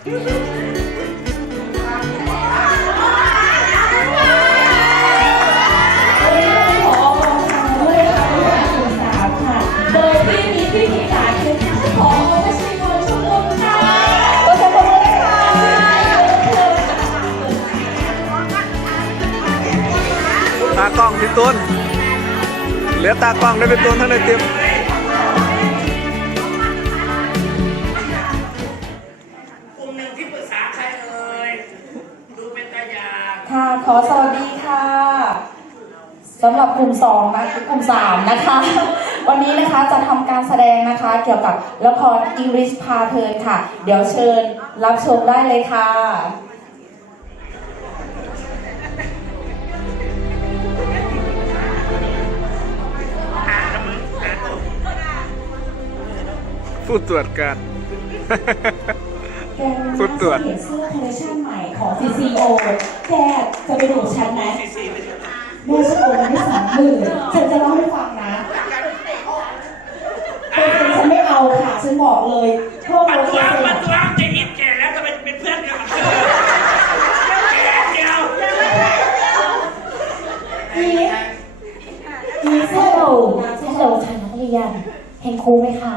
ตากล้องพี่ตุนเหลือตากล้องได้พี่ตุนเท่านั้นเต็ม อสวัสดีค่ะสำหรับกลุ่มสองนะกลุ่มสามนะคะ วันนี้นะคะจะทำการแสดงนะคะเกี่ยวกับละคร English พาเพลินค่ะ เดี๋ยวเชิญรับชมได้เลยค่ะผู้ตรวจการแกสุดตรวจเห็นเสื้อคอลเลคชันใหม่ ของ CCO แกจะไปดูฉันไหมแม่ฉันโอนไปสามหมื่นฉันจะเล่าให้ฟังนะเป็นฉันไม่เอาค่ะ ฉันบอกเลยพวกปัเราดเคตัวยเป็นปัดตัวเจนิดแก่แล้วทำไมเป็นเพื่อนกันกับเธอแก่เดียวอีอีเสื้อฮัลโหลโดฮัลโหลค่ะนักเรียนเห็นครูไหมคะ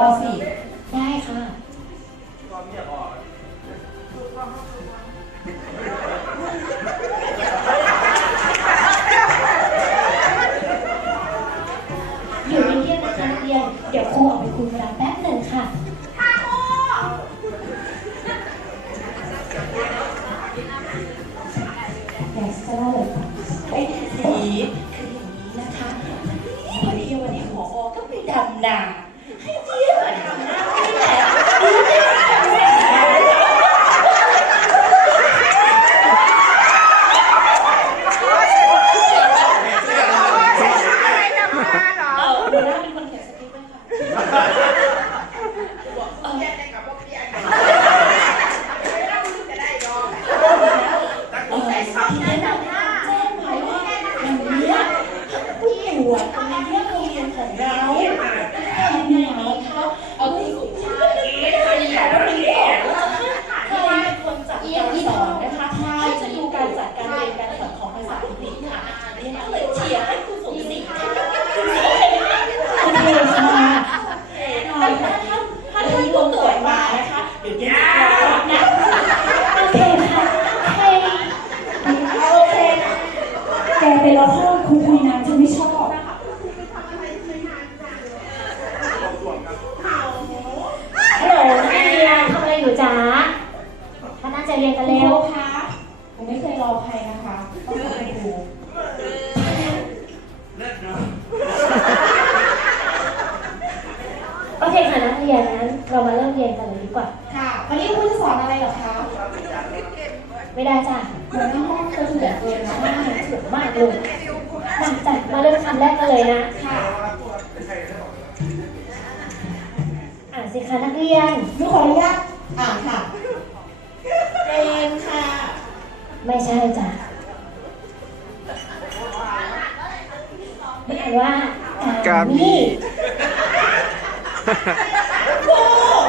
เป็นเมียพอสิ ได้ค่ะ อยู่เงียบๆนะคะนักเรียน เดี๋ยวครูออกไปคุยกับเราแป๊บหนึ่งค่ะอยากจะเล่าเลยไอ้สีคืออย่างนี้นะคะพอดีวันนี้หมอก็ไปดำนาให้เจี๊ยบมาทำหน้าที่แหละดีจังเลย เดี๋ยวนะเป็นคนเขียนสคริปต์ไหมคะเออที่แนะนำให้แจ้งไว้ว่าวันนี้ผู้ป่วยตรงนี้โรงเรียนของเราทำยังไงคะเอาที่ไม่เคยอยากว่าเป็นสอนว่าใครเป็นคนจัดการสอนนะคะใครจะดูการจัดการเรียนการสอนของภาษาอังกฤษค่ะเรียนก็เลยเชียร์ให้คุณสมศรีค่ะโอเคไหมคะโอเคค่ะแต่ถ้าท่านถ้าท่านต้องตรวจมานะคะเดี๋ยวจะรับนะ โอเคค่ะใคร โอเค แกเป็นละครคุยคุยนานฉันไม่ชอบ ฮัลโหลนักเรียนทำอะไรอยู่จ๊ะถ้าตั้งใจเรียนกัน เร็ เร็ ว ว คะผมไม่เคยรอใครนะคะต้องรอครู เลิศเนาะ โอเคค่ะนักเรียนนั้นเรา มาเริ่มเรียนกันเลยดีกว่า ค่ะ วันนี้ครูจะสอนอะไรเหรอคะไม่ได้จ้ะหัวหน้าห้องก็เถื่อนเลยนะมากถูกมากเลยมาจ้ะมาเริ่มคำแรกกันเลยนะ ค่ะอ่านสิคะนักเรียนหนูขออนุญาตอ่านค่ะเรียนค่ะ ไม่ใช่จ้ะเรียกว่า กามี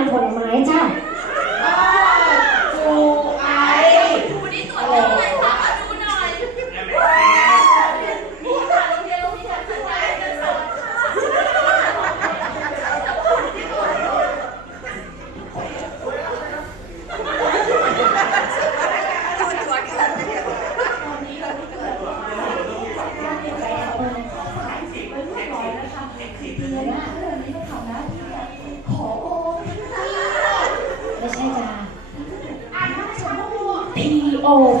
านผลไม้จ้า 哦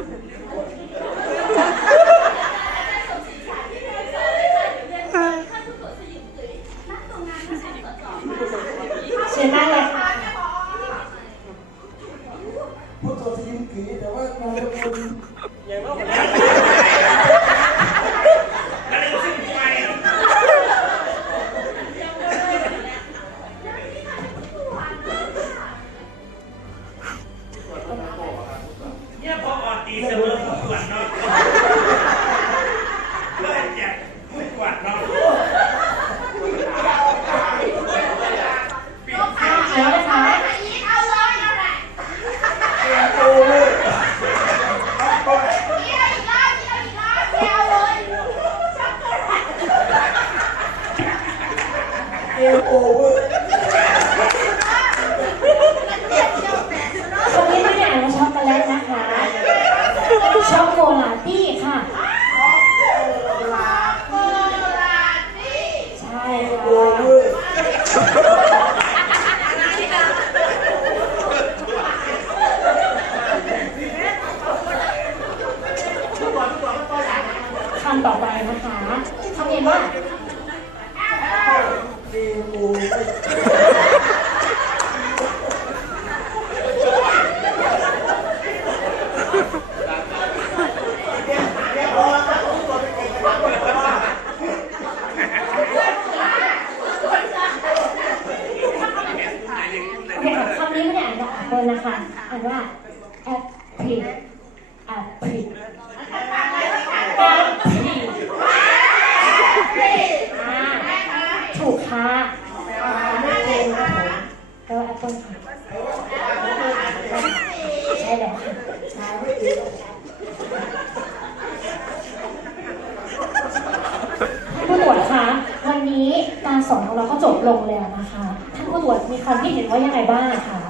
การสอนของเราก็จบลงแล้วนะคะ ท่านผู้ตรวจมีความคิดเห็นว่ายังไงบ้างคะ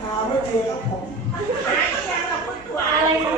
ถาไรัะไรนะ